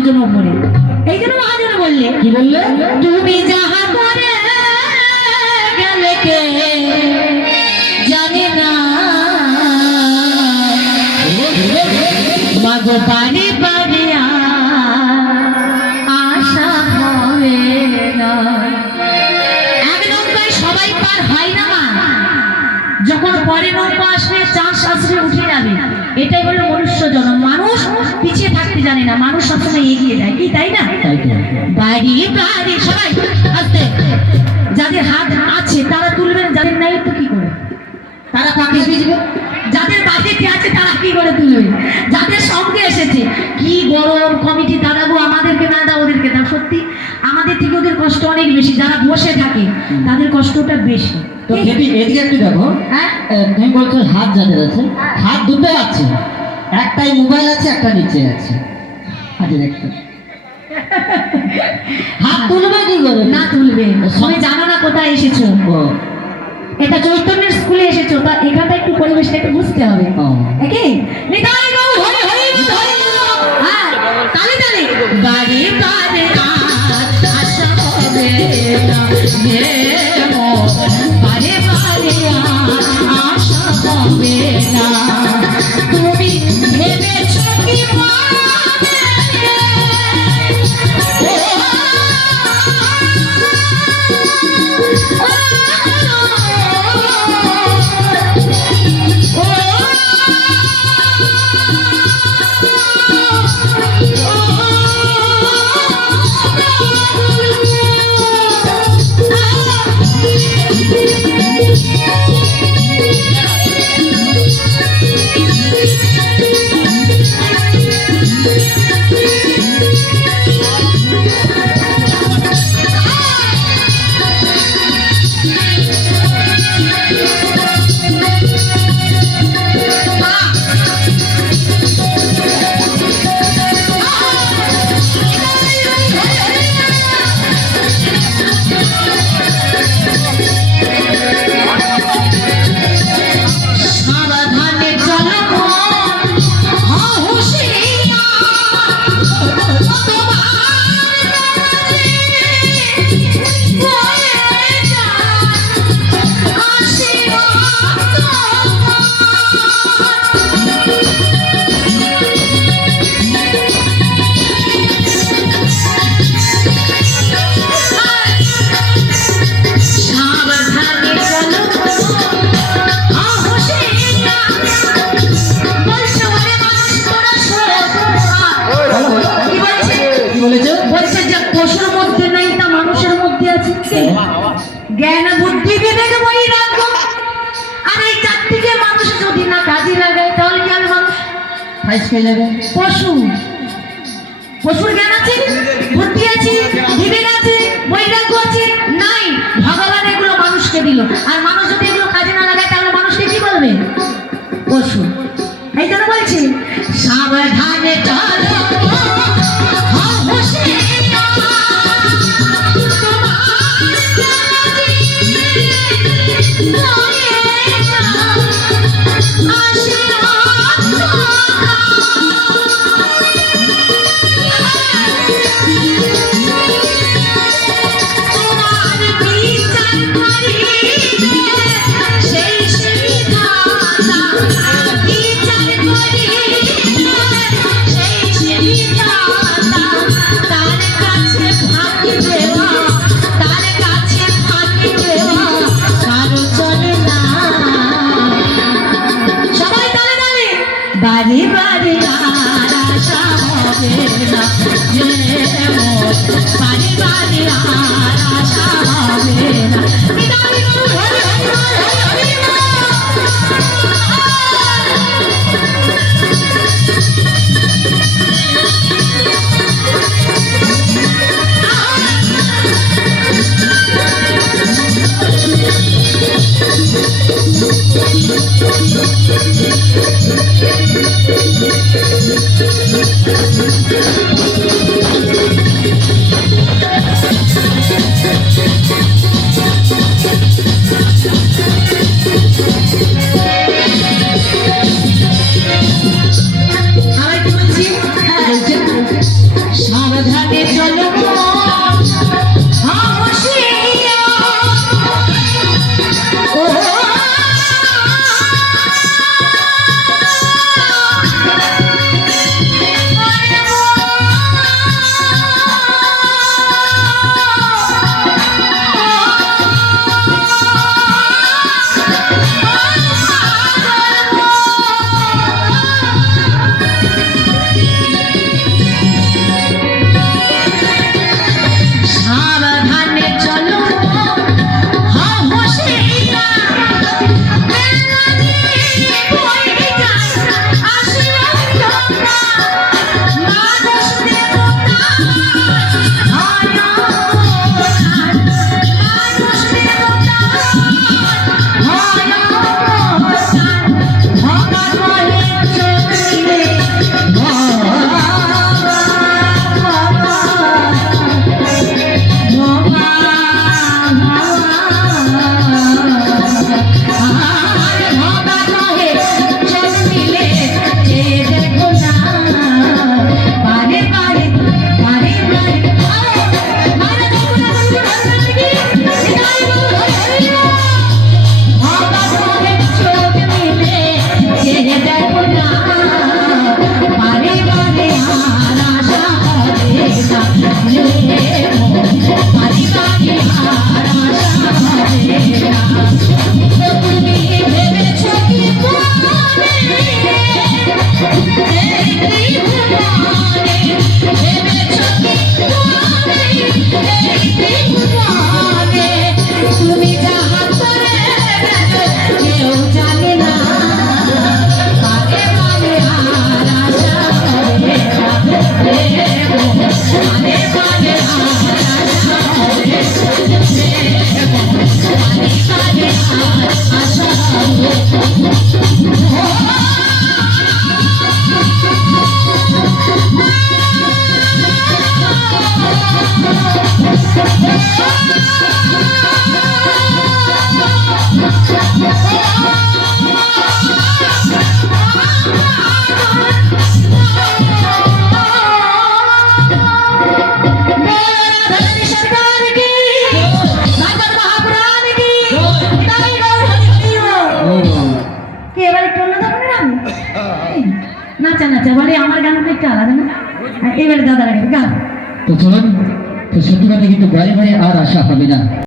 একজন ওপরে। এই জন্য মহাজন বললে, কি বললে? তুমি যাহা করে গেলে কে জানে না, মাগো পানি পানিয়া আশা হবে না। এক নৌকায় সবাই পার হয় না মা, যখন পরে নৌকা আসবে চাষ আসবে উঠে যাবে। এটাই হলো মনুষ্য জন্ম। মানুষ পিছিয়ে থাকতে জানে না, মানুষ সবসময় এগিয়ে যায়, কি তাই না? বাড়ি বাড়ি সবাই আসতে, যাদের হাত আছে তারা তুলবেন, যাদের নাই তো কি করে? তারা পাখি ভিজবে। যাদের বাজেটে আছে তারা কি করে তুলবে? যাদের সঙ্গে এসেছে, কি গরম কমিটি দাঁড়াবো, আমাদেরকে না দাও ওদেরকে দাও। সত্যি আমাদের থেকে ওদের কষ্ট অনেক বেশি, যারা বসে থাকে তাদের কষ্টটা বেশি। তো এদিকে একটু দেখো, হ্যাঁ তুমি বলছো হাত যাদের আছে, হাত দুটোই আছে, একটাই মোবাইল আছে, একটা নিচে আছে। আচ্ছা দেখো, হাত তুলবে কি করে? না তুলবে, তুমি জানো না কোথায় এসেছো। এটা চৈতন্যের স্কুলে এসেছো, তা এখানটা একটু পরিবেশটা একটু বুঝতে হবে। কি নিতাই গো হরি হরি হরি, হ্যাঁ তালি তালি। বাড়ি বাড়ি আশা হবে না, হে মো বাড়ি বাড়ি আশা হবে না। তুমি ভেবেছো কি জ্ঞান বুদ্ধি বিবেক বৈরাগ্য। আর এই চারটিকে মানুষ যদি না কাজে লাগায় তাহলে কি হবে? মানুষ ফাইজ খেয়ে যাবে। পশু, পশুর জ্ঞান আছে, বুদ্ধি আছে, বিবেক আছে, বৈরাগ্য আছে নাই, ভগবান এগুলো মানুষকে দিল। আর মানুষ যদি এগুলো কাজে না লাগায় তাহলে মানুষকে কি বলবে? পশু। এই জন্য বলছি সাবধানে চলো বাড়ি বাড়ি আশা হবে না, বাড়ি বাড়ি আশা হবে না। নাচা নাচা বলে আমার গানটা একটু আলাদা না। এবারে দাদারা গান। তো চলুন, তো সত্যি কথা কিন্তু বারে বারে আর আসা হবে না।